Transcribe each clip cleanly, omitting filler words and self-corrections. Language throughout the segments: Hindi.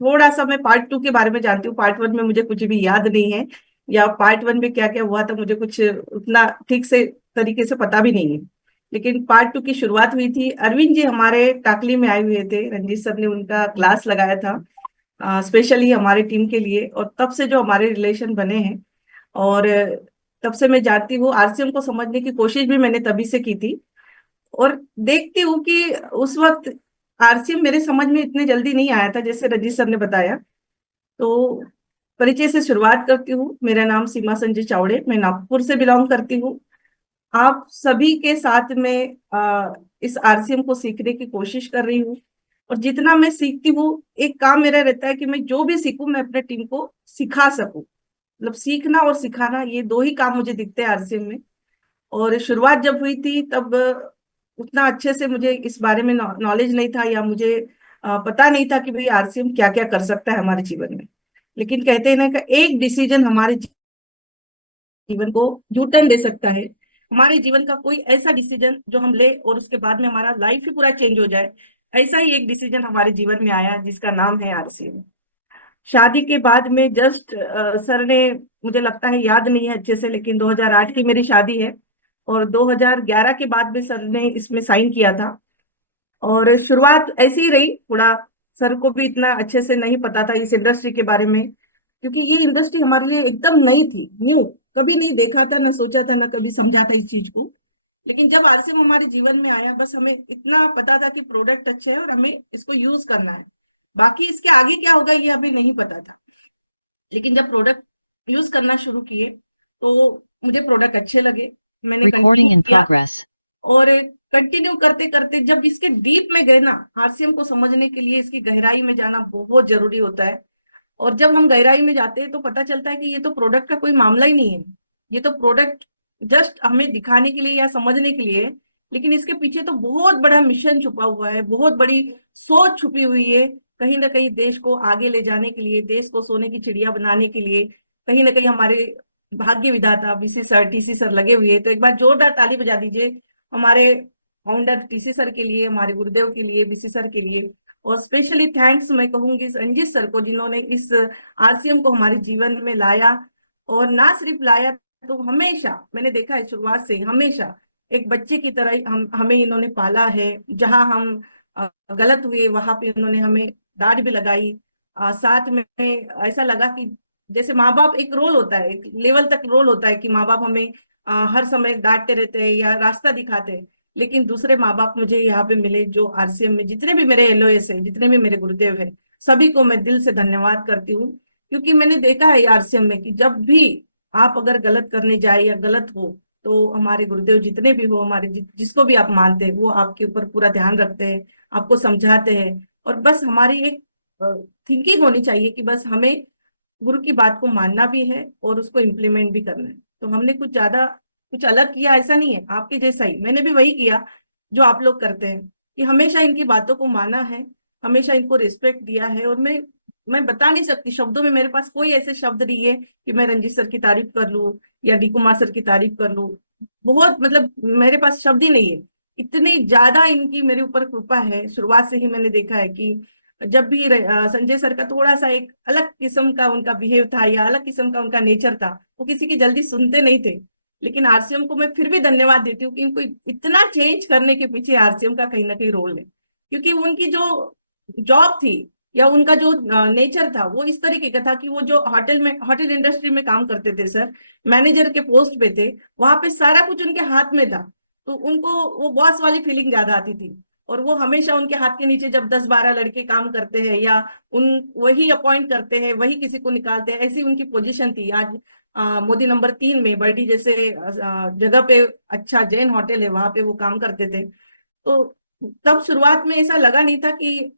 थोड़ा सा मैं पार्ट 2 के बारे में जानती हूँ। पार्ट 1 में मुझे कुछ भी याद नहीं है, या पार्ट 1 में क्या क्या हुआ था मुझे कुछ उतना ठीक से तरीके से पता भी नहीं है। लेकिन पार्ट 2 की शुरुआत हुई थी, अरविंद जी हमारे टाकली में आए हुए थे, रंजीत सर ने उनका क्लास लगाया था स्पेशली हमारे टीम के लिए, और तब से जो हमारे रिलेशन बने हैं। और तब से मैं जानती हूँ, आरसीएम को समझने की कोशिश भी मैंने तभी से की थी। और देखती हूँ कि उस वक्त आरसीएम मेरे समझ में इतने जल्दी नहीं आया था जैसे रंजीत सर ने बताया। तो परिचय से शुरुआत करती हूँ। मेरा नाम सीमा संजय चावड़े, मैं नागपुर से बिलोंग करती हूँ। आप सभी के साथ में इस आरसीएम को सीखने की कोशिश कर रही हूँ। और जितना मैं सीखती हूँ, एक काम मेरा रहता है कि मैं जो भी सीखूं मैं अपने टीम को सिखा सकूं। मतलब सीखना और सिखाना, ये दो ही काम मुझे दिखते हैं आरसीएम में। और शुरुआत जब हुई थी तब उतना अच्छे से मुझे इस बारे में नॉलेज नहीं था, या मुझे पता नहीं था कि भाई आरसीएम क्या क्या कर सकता है हमारे जीवन में। लेकिन कहते हैं ना कि एक डिसीजन हमारे जीवन को यू टर्न दे सकता है। हमारे जीवन का कोई ऐसा डिसीजन जो हम ले और उसके बाद में हमारा लाइफ ही पूरा चेंज हो जाए, ऐसा ही एक डिसीजन हमारे जीवन में आया जिसका नाम है आरसीएम। शादी के बाद में जस्ट सर ने, मुझे लगता है याद नहीं है अच्छे से, लेकिन 2008 की मेरी शादी है। और 2011 के बाद में सर ने इसमें साइन किया था। और शुरुआत ऐसी ही रही थोड़ा। सर को भी इतना अच्छे से नहीं पता था इस इंडस्ट्री के बारे में, क्योंकि ये इंडस्ट्री हमारे लिए एकदम नई थी, न्यू। कभी नहीं देखा था, ना सोचा था, ना कभी समझा था इस चीज को। लेकिन जब आरसीएम हमारे जीवन में आया, बस हमें इतना पता था कि प्रोडक्ट अच्छे है और हमें इसको यूज करना है। बाकी इसके आगे क्या होगा ये अभी नहीं पता था। लेकिन जब प्रोडक्ट यूज करना शुरू किए तो मुझे प्रोडक्ट अच्छे लगे, मैंने Recording कंटिन्यू in किया। progress. और कंटिन्यू करते करते जब इसके डीप में गए ना, आरसीएम को समझने के लिए इसकी गहराई में जाना बहुत जरूरी होता है। और जब हम गहराई में जाते हैं तो पता चलता है कि ये तो प्रोडक्ट का कोई मामला ही नहीं है। ये तो प्रोडक्ट जस्ट हमें दिखाने के लिए या समझने के लिए है। लेकिन इसके पीछे तो बहुत बड़ा मिशन छुपा हुआ है, बहुत बड़ी सोच छुपी हुई है। कहीं ना कहीं देश को आगे ले जाने के लिए, देश को सोने की चिड़िया बनाने के लिए, कहीं ना कहीं हमारे भाग्य विधाता बीसी सर, टीसी सर लगे हुए हैं। तो एक बार जोरदार ताली बजा दीजिए हमारे फाउंडर टीसी सर के लिए, हमारे गुरुदेव के लिए, बीसी सर के लिए। और स्पेशली थैंक्स मैं कहूंगी रंजीत सर को, जिन्होंने इस आरसीएम को हमारे जीवन में लाया। और ना सिर्फ लाया, तो हमेशा मैंने देखा है शुरुआत से ही, हमेशा एक बच्चे की तरह ही हम हमें इन्होंने पाला है। जहां हम गलत हुए वहां पे उन्होंने हमें डांट भी लगाई। साथ में ऐसा लगा कि जैसे माँ बाप एक रोल होता है, एक लेवल तक रोल होता है कि माँ बाप हमें हर समय डांटते रहते हैं या रास्ता दिखाते हैं। लेकिन दूसरे माँ बाप मुझे यहाँ पे मिले, जो आरसीएम में जितने भी मेरे एलओएस है, जितने भी मेरे गुरुदेव हैं, सभी को मैं दिल से धन्यवाद करती हूँ। क्योंकि मैंने देखा है आरसीएम में कि जब भी आप अगर गलत करने जाए या गलत हो, तो हमारे गुरुदेव जितने भी हो, हमारे जिसको भी आप मानते हैं, वो आपके ऊपर पूरा ध्यान रखते हैं, आपको समझाते हैं। और बस हमारी एक थिंकिंग होनी चाहिए कि बस हमें गुरु की बात को मानना भी है और उसको इम्प्लीमेंट भी करना है। तो हमने कुछ ज्यादा कुछ अलग किया ऐसा नहीं है, आपके जैसा ही मैंने भी वही किया जो आप लोग करते हैं, कि हमेशा इनकी बातों को माना है, हमेशा इनको रिस्पेक्ट दिया है। और मैं बता नहीं सकती शब्दों में, मेरे पास कोई ऐसे शब्द नहीं है कि मैं रंजीत सर की तारीफ कर लूं या डी कुमार सर की तारीफ कर लूं। बहुत मतलब मेरे पास शब्द ही नहीं है। इतनी ज्यादा इनकी मेरे ऊपर कृपा है। शुरुआत से ही मैंने देखा है कि जब भी संजय सर का थोड़ा सा एक अलग किस्म का उनका बिहेव था या अलग किस्म का उनका नेचर था, वो किसी की जल्दी सुनते नहीं थे। लेकिन आरसीएम को मैं फिर भी धन्यवाद देती हूँ कि इनको इतना चेंज करने के पीछे आरसीएम का कहीं ना कहीं रोल है। क्योंकि उनकी जो जॉब थी या उनका जो नेचर था, वो इस तरीके का था कि वो जो होटल इंडस्ट्री में काम करते थे सर, मैनेजर के पोस्ट पे थे, वहां पे सारा कुछ उनके हाथ में था। तो उनको वो बॉस वाली फीलिंग ज्यादा आती थी। और वो हमेशा उनके हाथ के नीचे जब 10-12 लड़के काम करते हैं, या उन वही अपॉइंट करते हैं, वही किसी को निकालते हैं, ऐसी उनकी पोजीशन थी। आज मोदी नंबर 3 में बर्डी जैसे जगह पे, अच्छा जैन होटल है, वहां पे वो काम करते थे। तो तब शुरुआत में ऐसा लगा नहीं था कि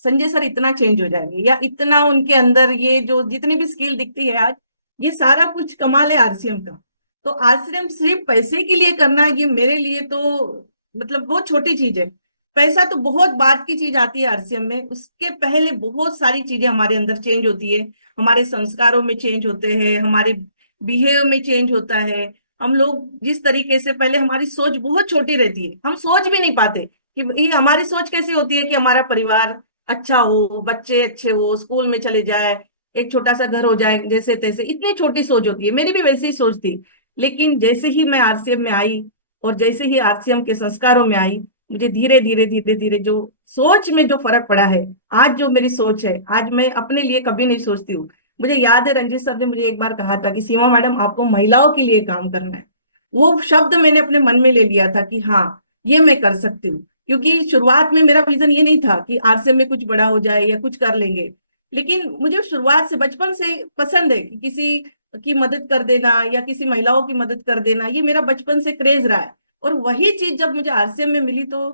संजय सर इतना चेंज हो जाएंगे, या इतना उनके अंदर ये जो जितनी भी स्किल दिखती है आज, ये सारा कुछ कमाल है आरसीएम का। तो आरसीएम सिर्फ पैसे के लिए करना, ये मेरे लिए तो मतलब बहुत छोटी चीज है। पैसा तो बहुत बाद की चीज आती है आरसीएम में, उसके पहले बहुत सारी चीजें हमारे अंदर चेंज होती है। हमारे संस्कारों में चेंज होते हैं, हमारे बिहेव में चेंज होता है। हम लोग जिस तरीके से, पहले हमारी सोच बहुत छोटी रहती है, हम सोच भी नहीं पाते कि ये हमारी सोच कैसी होती है कि हमारा परिवार अच्छा हो, बच्चे अच्छे हो, स्कूल में चले जाए, एक छोटा सा घर हो जाए, जैसे तैसे, इतनी छोटी सोच होती है। मेरी भी वैसी ही सोच थी। लेकिन जैसे ही मैं आरसीएम में आई और जैसे ही आरसीएम के संस्कारों में आई, मुझे धीरे धीरे धीरे धीरे जो सोच में जो फर्क पड़ा है, आज जो मेरी सोच है, आज मैं अपने लिए कभी नहीं सोचती हूँ। मुझे याद है रंजीत सर ने मुझे एक बार कहा था कि सीमा मैडम, आपको महिलाओं के लिए काम करना है। वो शब्द मैंने अपने मन में ले लिया था कि हाँ, ये मैं कर सकती हूँ। क्योंकि शुरुआत में मेरा विजन ये नहीं था कि आरसीएम में कुछ बड़ा हो जाए या कुछ कर लेंगे। लेकिन मुझे शुरुआत से, बचपन से पसंद है कि किसी की मदद कर देना या किसी महिलाओं की मदद कर देना, ये मेरा बचपन से क्रेज रहा है। और वही चीज जब मुझे आरसीएम में मिली तो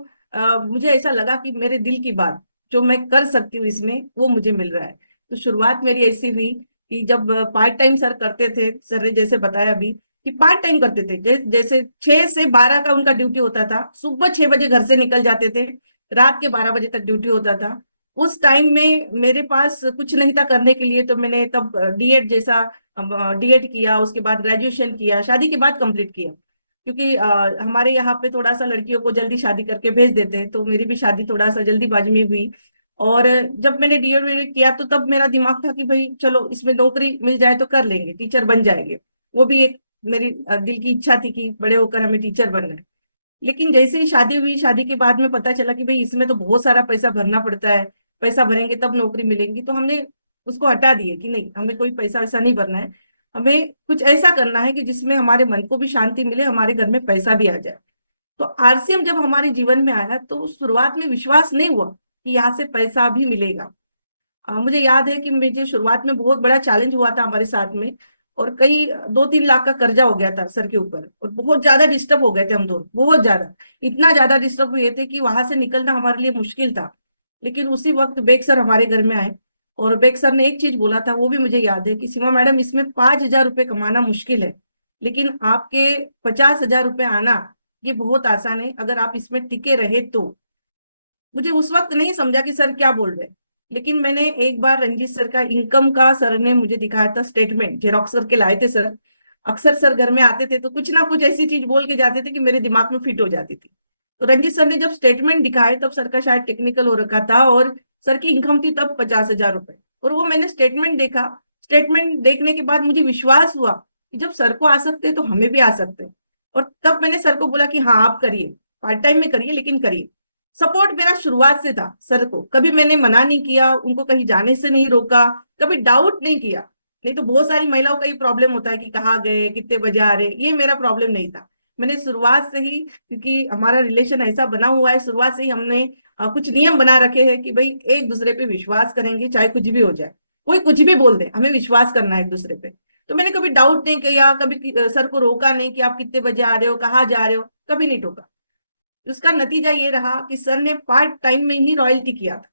मुझे ऐसा लगा कि मेरे दिल की बात जो मैं कर सकती हूँ इसमें, वो मुझे मिल रहा है। तो शुरुआत मेरी ऐसी हुई कि जब पार्ट टाइम सर करते थे, सर ने जैसे बताया अभी कि पार्ट टाइम करते थे, जैसे 6 से 12 का उनका ड्यूटी होता था। सुबह 6 बजे घर से निकल जाते थे, रात के 12 बजे तक ड्यूटी होता था। उस टाइम में मेरे पास कुछ नहीं था करने के लिए, तो मैंने तब डीएड जैसा डीएड किया, उसके बाद ग्रेजुएशन किया, शादी के बाद कंप्लीट किया। क्योंकि हमारे यहाँ पे थोड़ा सा लड़कियों को जल्दी शादी करके भेज देते हैं, तो मेरी भी शादी थोड़ा सा जल्दीबाजी में हुई। और जब मैंने डीएड वीएड किया तो तब मेरा दिमाग था कि भाई चलो, इसमें नौकरी मिल जाए तो कर लेंगे, टीचर बन जाएंगे। वो भी एक मेरी दिल की इच्छा थी कि बड़े होकर हमें टीचर बनना है। लेकिन जैसे ही शादी हुई, शादी के बाद में पता चला कि भाई इसमें तो बहुत सारा पैसा भरना पड़ता है, पैसा भरेंगे तब नौकरी मिलेगी। तो हमने उसको हटा दिए कि नहीं, हमें कोई पैसा वैसा नहीं भरना है। हमें कुछ ऐसा करना है कि जिसमें हमारे मन को भी शांति मिले, हमारे घर में पैसा भी आ जाए। तो आरसीएम जब हमारे जीवन में आया तो शुरुआत में विश्वास नहीं हुआ कि यहाँ से पैसा भी मिलेगा। मुझे याद है कि मुझे शुरुआत में बहुत बड़ा चैलेंज हुआ था हमारे साथ में। और कई 2-3 लाख का कर्जा हो गया था सर के ऊपर, और बहुत ज्यादा डिस्टर्ब हो गए थे हम दोनों, बहुत ज्यादा। इतना ज्यादा डिस्टर्ब हुए थे कि वहां से निकलना हमारे लिए मुश्किल था। लेकिन उसी वक्त बेग सर हमारे घर में आए, और बेग सर ने एक चीज बोला था, वो भी मुझे याद है कि सीमा मैडम, इसमें 5,000 रुपये कमाना मुश्किल है, लेकिन आपके 50,000 रुपये आना ये बहुत आसान है, अगर आप इसमें टिके रहे तो। मुझे उस वक्त नहीं समझा कि सर क्या बोल रहे हैं। लेकिन मैंने एक बार रंजीत सर का इनकम का, सर ने मुझे दिखाया था स्टेटमेंट, जेरोक्स करके लाए थे सर। अक्सर सर घर में आते थे तो कुछ ना कुछ ऐसी चीज बोल के जाते थे कि मेरे दिमाग में फिट हो जाती थी। तो रंजीत सर ने जब स्टेटमेंट दिखाए, तब सर का शायद टेक्निकल हो रखा था, और सर की इनकम थी तब 50,000 रुपए। और वो मैंने स्टेटमेंट देखा। स्टेटमेंट देखने के बाद मुझे विश्वास हुआ कि जब सर को आ सकते हैं तो हमें भी आ सकते हैं। और तब मैंने सर को बोला कि हाँ, आप करिए, पार्ट टाइम में करिए, लेकिन करिए। सपोर्ट मेरा शुरुआत से था सर को, कभी मैंने मना नहीं किया, उनको कहीं जाने से नहीं रोका, कभी डाउट नहीं किया। नहीं तो बहुत सारी महिलाओं का ये प्रॉब्लम होता है कि कहाँ गए, कितने बजे आ रहे, ये मेरा प्रॉब्लम नहीं था। मैंने शुरुआत से ही, क्योंकि हमारा रिलेशन ऐसा बना हुआ है, शुरुआत से ही हमने कुछ नियम बना रखे हैं कि भाई एक दूसरे पे विश्वास करेंगे, चाहे कुछ भी हो जाए, कोई कुछ भी बोल दे, हमें विश्वास करना है एक दूसरे पे। तो मैंने कभी डाउट नहीं किया, कभी सर को रोका नहीं कि आप कितने बजे आ रहे हो, कहाँ जा रहे हो, कभी नहीं टोका। उसका नतीजा ये रहा कि सर ने पार्ट टाइम में ही रॉयल्टी किया था।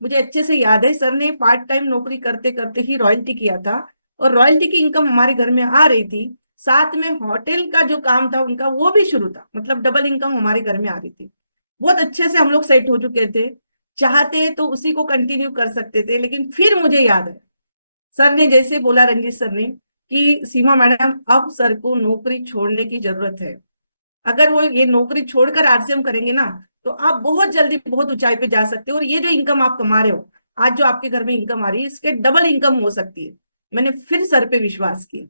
मुझे अच्छे से याद है, सर ने पार्ट टाइम नौकरी करते करते ही रॉयल्टी किया था। और रॉयल्टी की इनकम हमारे घर में आ रही थी, साथ में होटल का जो काम था उनका वो भी शुरू था, मतलब डबल इनकम हमारे घर में आ रही थी। बहुत अच्छे से हम लोग सेट हो चुके थे। चाहते तो उसी को कंटिन्यू कर सकते थे, लेकिन फिर मुझे याद है, सर ने जैसे बोला, रंजीत सर ने, कि सीमा मैडम, अब सर को नौकरी छोड़ने की जरूरत है। अगर वो ये नौकरी छोड़कर आरसीएम करेंगे ना, तो आप बहुत जल्दी बहुत ऊंचाई पे जा सकते हो, और ये जो इनकम आप कमा रहे हो, आज जो आपके घर में इनकम आ रही है, इसके डबल इनकम हो सकती है। मैंने फिर सर पे विश्वास किया,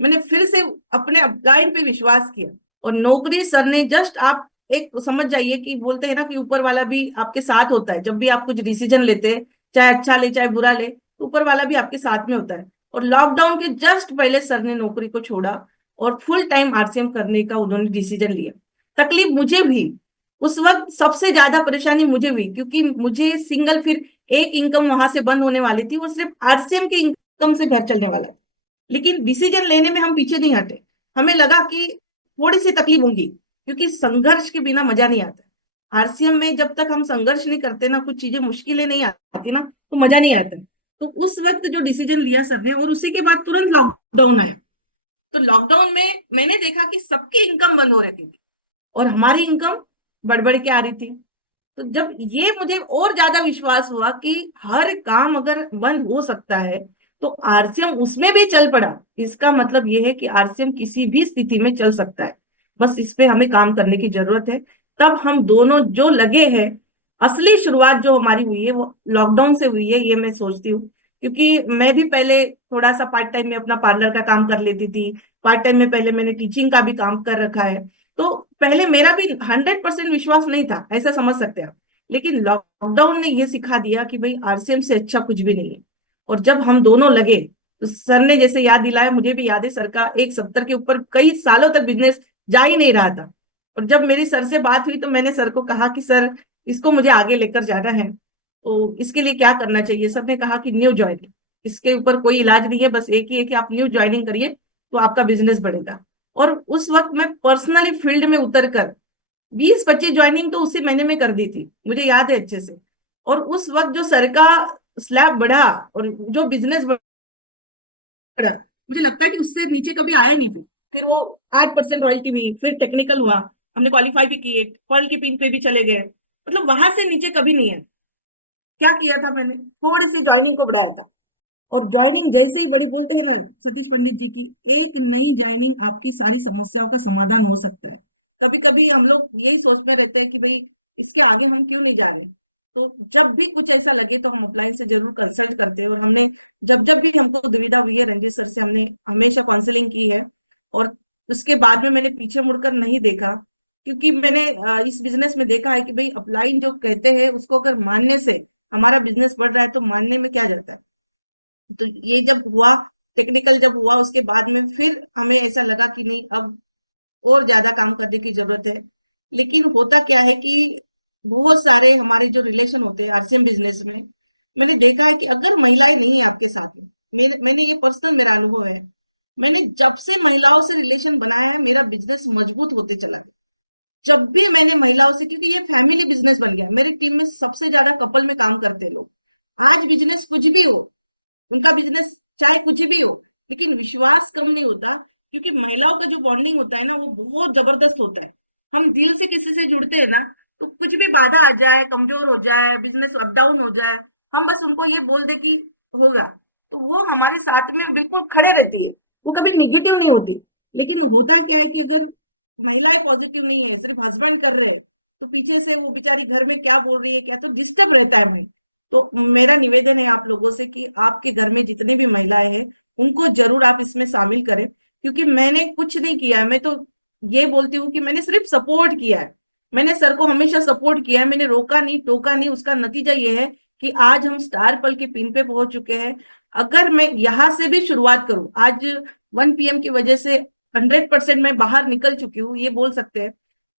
मैंने फिर से अपने अपलाइन पे विश्वास किया, और नौकरी सर ने जस्ट, आप एक समझ जाइए कि बोलते हैं ना कि ऊपर वाला भी आपके साथ होता है, जब भी आप कुछ डिसीजन लेते हैं, चाहे अच्छा ले चाहे बुरा ले, तो ऊपर वाला भी आपके साथ में होता है। और लॉकडाउन के जस्ट पहले सर ने नौकरी को छोड़ा और फुल टाइम आरसीएम करने का उन्होंने डिसीजन लिया। तकलीफ मुझे भी, उस वक्त सबसे ज्यादा परेशानी मुझे हुई, क्योंकि मुझे सिंगल फिर एक इनकम वहां से बंद होने वाली थी, वो सिर्फ आरसीएम की इनकम से घर चलने वाला था। लेकिन डिसीजन लेने में हम पीछे नहीं हटे। हमें लगा कि थोड़ी सी तकलीफ होगी, क्योंकि संघर्ष के बिना मजा नहीं आता। आरसीएम में जब तक हम संघर्ष नहीं करते ना, कुछ चीजें मुश्किलें नहीं आती ना, तो मजा नहीं आता। तो उस वक्त जो डिसीजन लिया सर ने, और उसी के बाद तुरंत लॉकडाउन आया। तो लॉकडाउन में मैंने देखा कि सबकी इनकम बंद हो रही थी, और हमारी इनकम बढ़ बढ़ के आ रही थी। तो जब ये मुझे और ज्यादा विश्वास हुआ कि हर काम अगर बंद हो सकता है, तो आरसीएम उसमें भी चल पड़ा। इसका मतलब ये है कि आरसीएम किसी भी स्थिति में चल सकता है, बस इस पे हमें काम करने की जरूरत है। तब हम दोनों जो लगे हैं, असली शुरुआत जो हमारी हुई है वो लॉकडाउन से हुई है, ये मैं सोचती हूँ। क्योंकि मैं भी पहले थोड़ा सा पार्ट टाइम में अपना पार्लर का काम कर लेती थी, पार्ट टाइम में पहले मैंने टीचिंग का भी काम कर रखा है। तो पहले मेरा भी 100% विश्वास नहीं था, ऐसा समझ सकते हैं आप। लेकिन लॉकडाउन ने ये सिखा दिया कि भाई आरसीएम से अच्छा कुछ भी नहीं है। और जब हम दोनों लगे, तो सर ने जैसे याद दिलाया, मुझे भी याद है सर का 170 के ऊपर कई सालों तक बिजनेस जा ही नहीं रहा था। और जब मेरी सर से बात हुई तो मैंने सर को कहा कि सर, इसको मुझे आगे लेकर जाना है, तो इसके लिए क्या करना चाहिए। सर ने कहा कि न्यू ज्वाइनिंग, इसके ऊपर कोई इलाज नहीं है, बस एक ही है कि आप न्यू ज्वाइनिंग करिए तो आपका बिजनेस बढ़ेगा। और उस वक्त मैं पर्सनली फील्ड में उतर कर 20-25 ज्वाइनिंग तो उसी महीने में कर दी थी, मुझे याद है अच्छे से। और उस वक्त जो सर का स्लैब बढ़ा और जो बिजनेस बढ़ा, मुझे लगता है कि उससे नीचे कभी आया ही नहीं। फिर वो 8% रॉयल्टी हुई, फिर टेक्निकल हुआ, हमने क्वालिफाई भी किए, कॉल के पिन पे भी चले गए। मतलब वहां से नीचे कभी नहीं है। क्या किया था मैंने, थोड़ी सी ज्वाइनिंग को बढ़ाया था। और ज्वाइनिंग जैसे ही बड़ी, बोलते हैं ना सतीश पंडित जी की, एक नई ज्वाइनिंग आपकी सारी समस्याओं का समाधान हो सकता है। कभी कभी हम लोग यही सोच में रहते हैं कि भाई इसके आगे हम क्यों नहीं जा रहे। तो जब भी कुछ ऐसा लगे तो हम अपलाइन से जरूर कंसल्ट करते हैं। और हमने जब जब भी हमको दुविधा हुई है, रंजीत सर से हमने हमेशा काउंसलिंग की है। और उसके बाद में मैंने पीछे मुड़कर नहीं देखा। क्योंकि मैंने इस बिजनेस में देखा है कि भाई अपलाइन जो कहते हैं उसको अगर मानने से हमारा बिजनेस बढ़ रहा है तो मानने में क्या जाता है। तो ये जब हुआ, टेक्निकल जब हुआ, उसके बाद में फिर हमें ऐसा लगा कि नहीं, अब और ज्यादा काम करने की जरूरत है। लेकिन होता क्या है कि बहुत सारे हमारे जो रिलेशन होते हैं आरसीएम बिजनेस में, मैंने देखा है कि अगर महिलाएं नहीं है आपके साथ में, मैंने ये पर्सनल मेरा अनुभव है, मैंने जब से महिलाओं से रिलेशन बनाया है मेरा बिजनेस मजबूत होते चला गया। जब भी मैंने महिलाओं से, क्योंकि ये फैमिली बिजनेस बन गया, मेरी टीम में सबसे ज्यादा कपल में काम करते हैं लोग। आज बिजनेस कुछ भी हो, उनका बिजनेस चाहे कुछ भी हो, लेकिन विश्वास कम नहीं होता। क्योंकि महिलाओं का जो बॉन्डिंग होता है ना, वो बहुत जबरदस्त होता है। हम दिल से किसी से जुड़ते हैं ना, तो कुछ भी बाधा आ जाए, कमजोर हो जाए, बिजनेस अप डाउन हो जाए, हम बस उनको ये बोल दे कि होगा, तो वो हमारे साथ में बिल्कुल खड़े रहती है। वो कभी निगेटिव नहीं होती। लेकिन होता क्या है कि अगर महिलाएं पॉजिटिव नहीं है, सिर्फ हस्बैंड कर रहे हैं, तो पीछे से वो बेचारी घर में क्या बोल रही है क्या, तो डिस्टर्ब रहता है माइंड। तो मेरा निवेदन है आप लोगों से कि आपके घर में जितने भी महिलाएं हैं, उनको जरूर आप इसमें शामिल करें। क्योंकि मैंने कुछ नहीं किया है, मैं तो ये बोलती हूँ कि मैंने सिर्फ सपोर्ट किया है। मैंने सर को हमेशा सपोर्ट किया है, मैंने रोका नहीं, टोका नहीं। उसका नतीजा ये है कि आज हम स्टार पल के पिन पे पहुंच चुके हैं। अगर मैं यहाँ से भी शुरुआत करूं, आज 1 PM की वजह से 100% मैं बाहर निकल चुकी हूँ, ये बोल सकते हैं।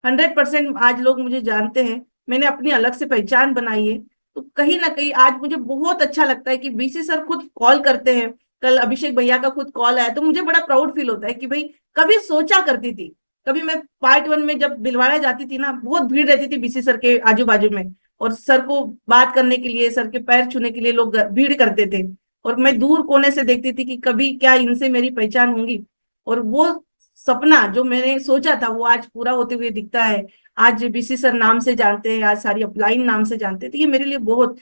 100% आज लोग मुझे जानते हैं, मैंने अपनी अलग से पहचान बनाई है। तो कहीं ना कहीं आज मुझे बहुत अच्छा लगता है कि बीसी सर खुद कॉल करते हैं। कल अभिषेक भैया का खुद कॉल आया तो मुझे बड़ा प्राउड फील होता है कि भाई कभी सोचा करती थी, कभी मैं पार्ट 1 में जब भिलवाड़ा जाती थी ना, बहुत भीड़ रहती थी बीसी सर के आजू बाजू में। और सर को बात करने के लिए, सर के पैर छूने के लिए लोग भीड़ करते थे। और मैं दूर कोने से देखती थी कि कभी क्या इनसे मेरी पहचान होगी। और वो सपना जो मैंने सोचा था वो आज पूरा होते हुए दिखता है। आज बीसी सर नाम से जानते हैं, आज सारी अपलाइन नाम से जानते हैं, तो ये मेरे लिए बहुत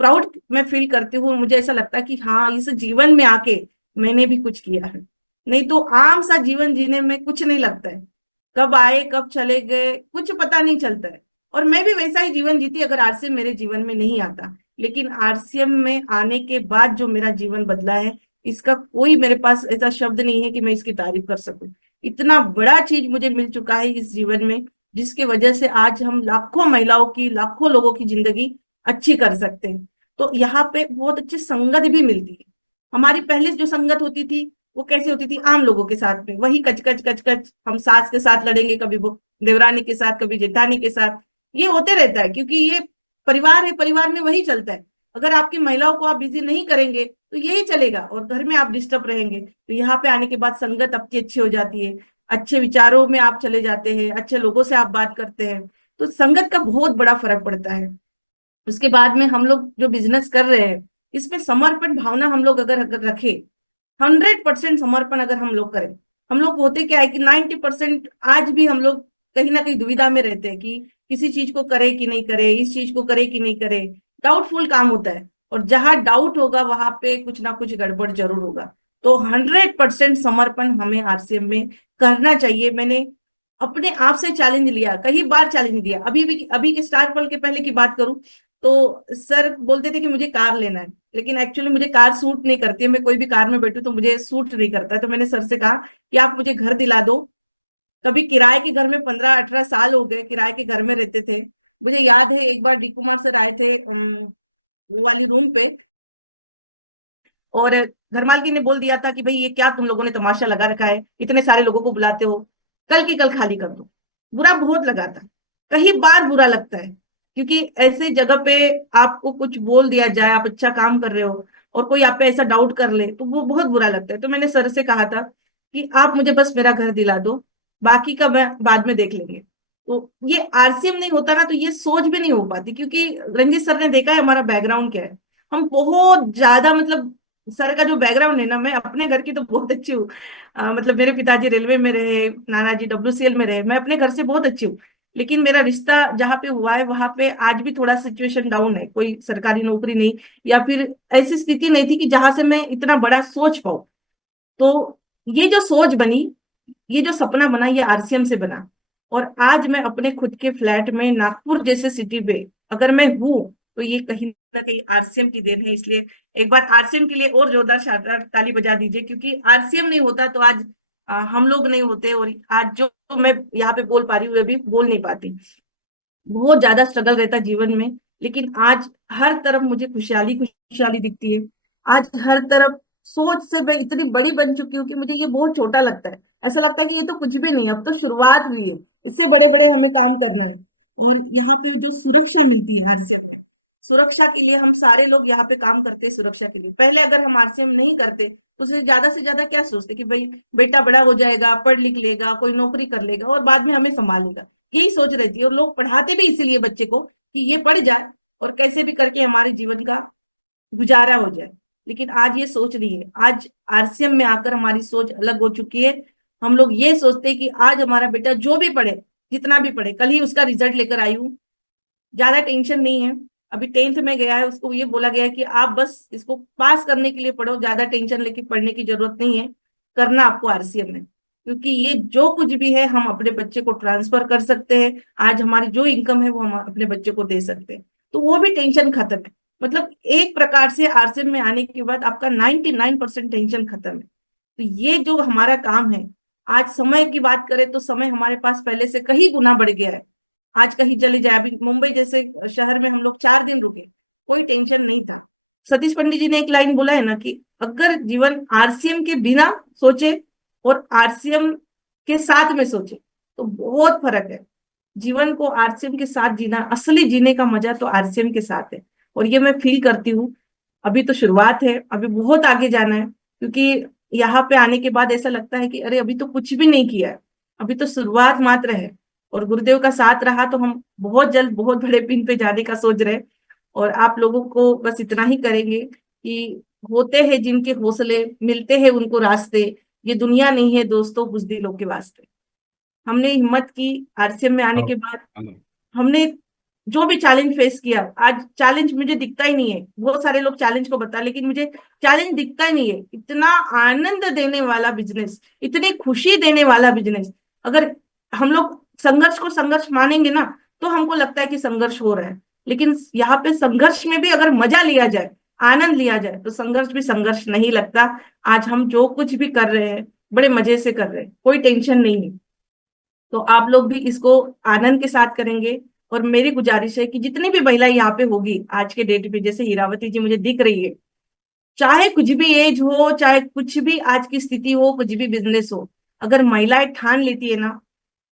प्राउड मैं फील करती हूँ। मुझे ऐसा लगता है कि हाँ, इस जीवन में आके मैंने भी कुछ किया है। नहीं तो आम सा जीवन जीने में कुछ नहीं लगता है, कब आए कब चले गए कुछ पता नहीं चलता है। और मैं भी वैसा ही जीवन जीती अगर आरसीएम मेरे जीवन में नहीं आता। लेकिन आरसीएम में आने के बाद जो मेरा जीवन बदला है, इसका कोई मेरे पास ऐसा शब्द नहीं है कि मैं इसकी तारीफ कर सकूं। इतना बड़ा चीज मुझे मिल चुका है इस जीवन में, जिसकी वजह से आज हम लाखों महिलाओं की, लाखों लोगों की जिंदगी अच्छी कर सकते हैं। तो यहाँ पे बहुत अच्छी संगत भी मिलती है। हमारी पहले जो संगत होती थी वो कैसे होती थी, आम लोगों के साथ में वही कच कच कच कच, हम सास के साथ लड़ेंगे, कभी वो देवरानी के साथ, कभी जेठानी के साथ, ये होते रहता है। क्योंकि ये परिवार है, परिवार में वही चलता है। अगर आपकी महिलाओं को आप बिजी नहीं करेंगे तो यही चलेगा और घर में आप डिस्टर्ब रहेंगे। तो यहाँ पे आने के बाद संगत आपकी अच्छी हो जाती है, अच्छे विचारों में आप चले जाते हैं, अच्छे लोगों से आप बात करते हैं। तो संगत का बहुत बड़ा फर्क पड़ता है। उसके बाद में हम लोग जो बिजनेस कर रहे हैं, इसमें समर्पण भावना हम लोग अगर अगर रखे, 100% समर्पण अगर हम लोग करें। हम लोग होते क्या है कि 90% आज भी हम लोग कहीं ना कहीं दुविधा में रहते हैं कि किसी चीज को करे कि नहीं करे, इस चीज को करे कि नहीं करे, डाउटफुल काम होता है। और जहां डाउट होगा वहां पे कुछ ना कुछ गड़बड़ जरूर होगा। तो 100% समर्पण हमें आरसीएम में करना चाहिए। मैंने अपने आप से चैलेंज लिया, कई बार चैलेंज लिया। अभी के स्टार पल के पहले की बात करूं तो सर बोलते थे कि मुझे कार लेना है, लेकिन एक्चुअली मुझे कार सूट नहीं करती है। मैं कोई भी कार में बैठूं तो मुझे सूट नहीं करता है। तो मैंने सर से कहा कि आप मुझे घर दिला दो। कभी किराए के घर में 15-18 साल हो गए किराए के घर में रहते थे। मुझे याद है एक बार डी कुमार सर आए थे वो वाली रूम पे, और घर मालकिन ने बोल दिया था कि भाई ये क्या तुम लोगों ने तमाशा लगा रखा है, इतने सारे लोगों को बुलाते हो, कल की कल खाली कर दो। बुरा बहुत लगा था, कई बार बुरा लगता है, क्योंकि ऐसे जगह पे आपको कुछ बोल दिया जाए, आप अच्छा काम कर रहे हो और कोई आप पे ऐसा डाउट कर ले तो वो बहुत बुरा लगता है। तो मैंने सर से कहा था कि आप मुझे बस मेरा घर दिला दो, बाकी का मैं बाद में देख लेंगे। तो ये आरसीएम नहीं होता ना तो ये सोच भी नहीं हो पाती, क्योंकि रंजीत सर ने देखा है हमारा बैकग्राउंड क्या है। हम बहुत ज्यादा मतलब सर का जो बैकग्राउंड है ना, मैं अपने घर की तो बहुत अच्छी हूँ। मतलब मेरे पिताजी रेलवे में रहे, नाना जी डब्ल्यूसीएल में रहे, मैं अपने घर से बहुत अच्छी हूँ। लेकिन मेरा रिश्ता जहाँ पे हुआ है वहां पे आज भी थोड़ा सिचुएशन डाउन है, कोई सरकारी नौकरी नहीं, या फिर ऐसी स्थिति नहीं थी कि जहां से मैं इतना बड़ा सोच पाऊँ। तो ये जो सोच बनी, ये जो सपना बना, ये आरसीएम से बना। और आज मैं अपने खुद के फ्लैट में नागपुर जैसे सिटी पे अगर मैं हूँ तो ये कहीं ना कहीं आरसीएम की देन है। इसलिए एक बार आरसीएम के लिए और जोरदार शानदार ताली बजा दीजिए, क्योंकि आरसीएम नहीं होता तो आज हम लोग नहीं होते, और आज जो मैं यहाँ पे बोल पा रही हूँ वे भी बोल नहीं पाती। बहुत ज्यादा स्ट्रगल रहता जीवन में, लेकिन आज हर तरफ मुझे खुशहाली खुशहाली दिखती है। आज हर तरफ सोच से मैं इतनी बड़ी बन चुकी हूँ कि मुझे ये बहुत छोटा लगता है। ऐसा लगता है कि ये तो कुछ भी नहीं, अब तो शुरुआत हुई है, इससे बड़े बड़े हमें काम करना है। और यहाँ पे जो सुरक्षा मिलती है आरसीएम में, सुरक्षा के लिए हम सारे लोग यहाँ पे काम करते हैं सुरक्षा के लिए। पहले अगर हम आरसीएम नहीं करते तो से ज्यादा क्या सोचते कि भाई बेटा बड़ा हो जाएगा, पढ़ लिख लेगा, कोई नौकरी कर लेगा और बाद में हमें संभालेगा। यही सोच रहती है, और लोग पढ़ाते भी इसीलिए बच्चे को कि ये पढ़ जाए और कैसे भी करके हमारे जीवन का गुजारा हो जाए। लेकिन आज ये सोच नहीं है। आज आरसीएम में आकर हमारी सोच अलग हो चुकी है। हम लोग ये सोचते हैं कि आज हमारा बेटा जो भी पढ़े, जितना भी पढ़े, कल ही उसका रिजल्ट लेकर आई हूँ, ज्यादा टेंशन नहीं है। अभी 10th में गया है, उसको ये बोला गया है कि आप बस इसको पास करने के लिए पढ़ो, ज्यादा टेंशन लेके पढ़ने की जरूरत नहीं है। करना आपको आरसीएम है, क्योंकि ये जो कुछ भी है हम अपने बच्चे को ट्रांसफर कर सकते हैं। आज हमारी जो इनकम है वो हम अपने बच्चे को दे सकते हैं, तो वो भी टेंशन खत्म है। मतलब एक प्रकार से आरसीएम में आने के बाद आपका 99% टेंशन खत्म है। तो ये जो हमारा काम है, आज समय की बात करें तो समय हमारे पास पहले से कहीं गुना बढ़ गया है। आज कहीं चले जाए, अभी मुंबई जैसे शहर में हम लोग 4 दिन रुके, कोई टेंशन नहीं था। सतीश पंडित जी ने एक लाइन बोला है ना कि अगर जीवन आरसीएम के बिना सोचे और आरसीएम के साथ में सोचे तो बहुत फर्क है। जीवन को आरसीएम के साथ जीना, असली जीने का मजा तो आरसीएम के साथ है। और ये मैं फील करती हूँ। अभी तो शुरुआत है, अभी बहुत आगे जाना है, क्योंकि यहाँ पे आने के बाद ऐसा लगता है कि अरे अभी तो कुछ भी नहीं किया है, अभी तो शुरुआत मात्र है। और गुरुदेव का साथ रहा तो हम बहुत जल्द बहुत बड़े पिन पे जाने का सोच रहे हैं। और आप लोगों को बस इतना ही करेंगे कि होते हैं जिनके हौसले, मिलते हैं उनको रास्ते, ये दुनिया नहीं है दोस्तों बुजदिलों के वास्ते। हमने हिम्मत की आरसीएम में आने हाँ, के बाद, हाँ, हमने जो भी चैलेंज फेस किया, आज चैलेंज मुझे दिखता ही नहीं है। बहुत सारे लोग चैलेंज को बता, लेकिन मुझे चैलेंज दिखता ही नहीं है। इतना आनंद देने वाला बिजनेस, इतनी खुशी देने वाला बिजनेस, अगर हम लोग संघर्ष को संघर्ष मानेंगे ना तो हमको लगता है कि संघर्ष हो रहा है। लेकिन यहाँ पे संघर्ष में भी अगर मजा लिया जाए, आनंद लिया जाए, तो संघर्ष भी संघर्ष नहीं लगता। आज हम जो कुछ भी कर रहे हैं बड़े मजे से कर रहे हैं, कोई टेंशन नहीं है। तो आप लोग भी इसको आनंद के साथ करेंगे। और मेरी गुजारिश है कि जितनी भी महिला यहाँ पे होगी आज के डेट पे, जैसे हीरावती जी मुझे दिख रही है, चाहे कुछ भी एज हो, चाहे कुछ भी आज की स्थिति हो, कुछ भी बिजनेस हो, अगर महिलाएं ठान लेती है ना,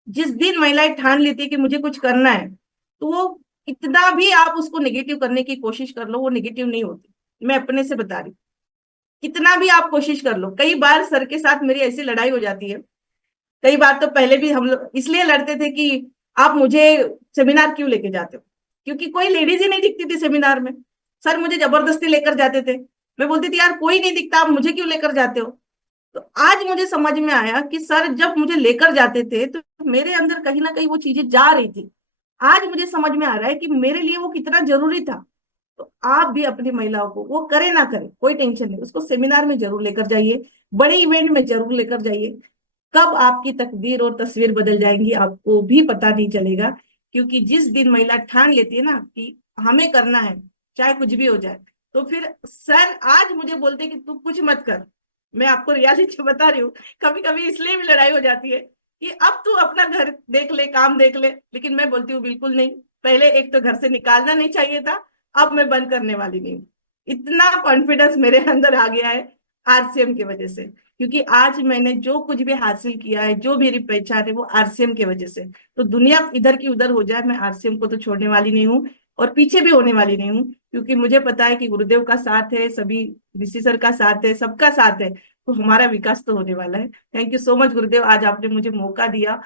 जिस दिन महिलाएं ठान लेती है कि मुझे कुछ करना है, तो वो कितना भी आप उसको नेगेटिव करने की कोशिश कर लो, वो नेगेटिव नहीं होती। मैं अपने से बता रही हूँ, कितना भी आप कोशिश कर लो। कई बार सर के साथ मेरी ऐसी लड़ाई हो जाती है, कई बार तो पहले भी हम लोग इसलिए लड़ते थे कि आप मुझे सेमिनार क्यों लेके जाते हो, क्योंकि कोई लेडीज ही नहीं दिखती थी सेमिनार में। सर मुझे जबरदस्ती लेकर जाते थे। मैं बोलती थी यार कोई नहीं दिखता, आप मुझे क्यों लेकर जाते हो। तो आज मुझे समझ में आया कि सर जब मुझे लेकर जाते थे तो मेरे अंदर कहीं ना कहीं वो चीजें जा रही थी। आज मुझे समझ में आ रहा है कि मेरे लिए वो कितना जरूरी था। तो आप भी अपनी महिलाओं को, वो करे ना करे कोई टेंशन नहीं, उसको सेमिनार में जरूर लेकर जाइए, बड़े इवेंट में जरूर लेकर जाइए। कब आपकी तकदीर और तस्वीर बदल जाएंगी आपको भी पता नहीं चलेगा। क्योंकि जिस दिन महिला ठान लेती है ना कि हमें करना है, चाहे कुछ भी हो जाए, तो फिर सर आज मुझे बोलते कि तू कुछ मत कर। मैं आपको रियलिटी बता रही हूँ, कभी कभी इसलिए भी लड़ाई हो जाती है कि अब तू अपना घर देख ले, काम देख ले, लेकिन मैं बोलती हूँ बिल्कुल नहीं। पहले एक तो घर से निकालना नहीं चाहिए था, अब मैं बंद करने वाली नहीं हूँ। इतना कॉन्फिडेंस मेरे अंदर आ गया है आरसीएम की वजह से। क्योंकि आज मैंने जो कुछ भी हासिल किया है, जो मेरी पहचान है, वो आरसीएम की वजह से। तो दुनिया इधर की उधर हो जाए, मैं आरसीएम को तो छोड़ने वाली नहीं हूँ और पीछे भी होने वाली नहीं हूँ। क्योंकि मुझे पता है कि गुरुदेव का साथ है, सभी ऋषि सर का साथ है, सबका साथ है, तो हमारा विकास तो होने वाला है। थैंक यू सो मच गुरुदेव, आज आपने मुझे मौका दिया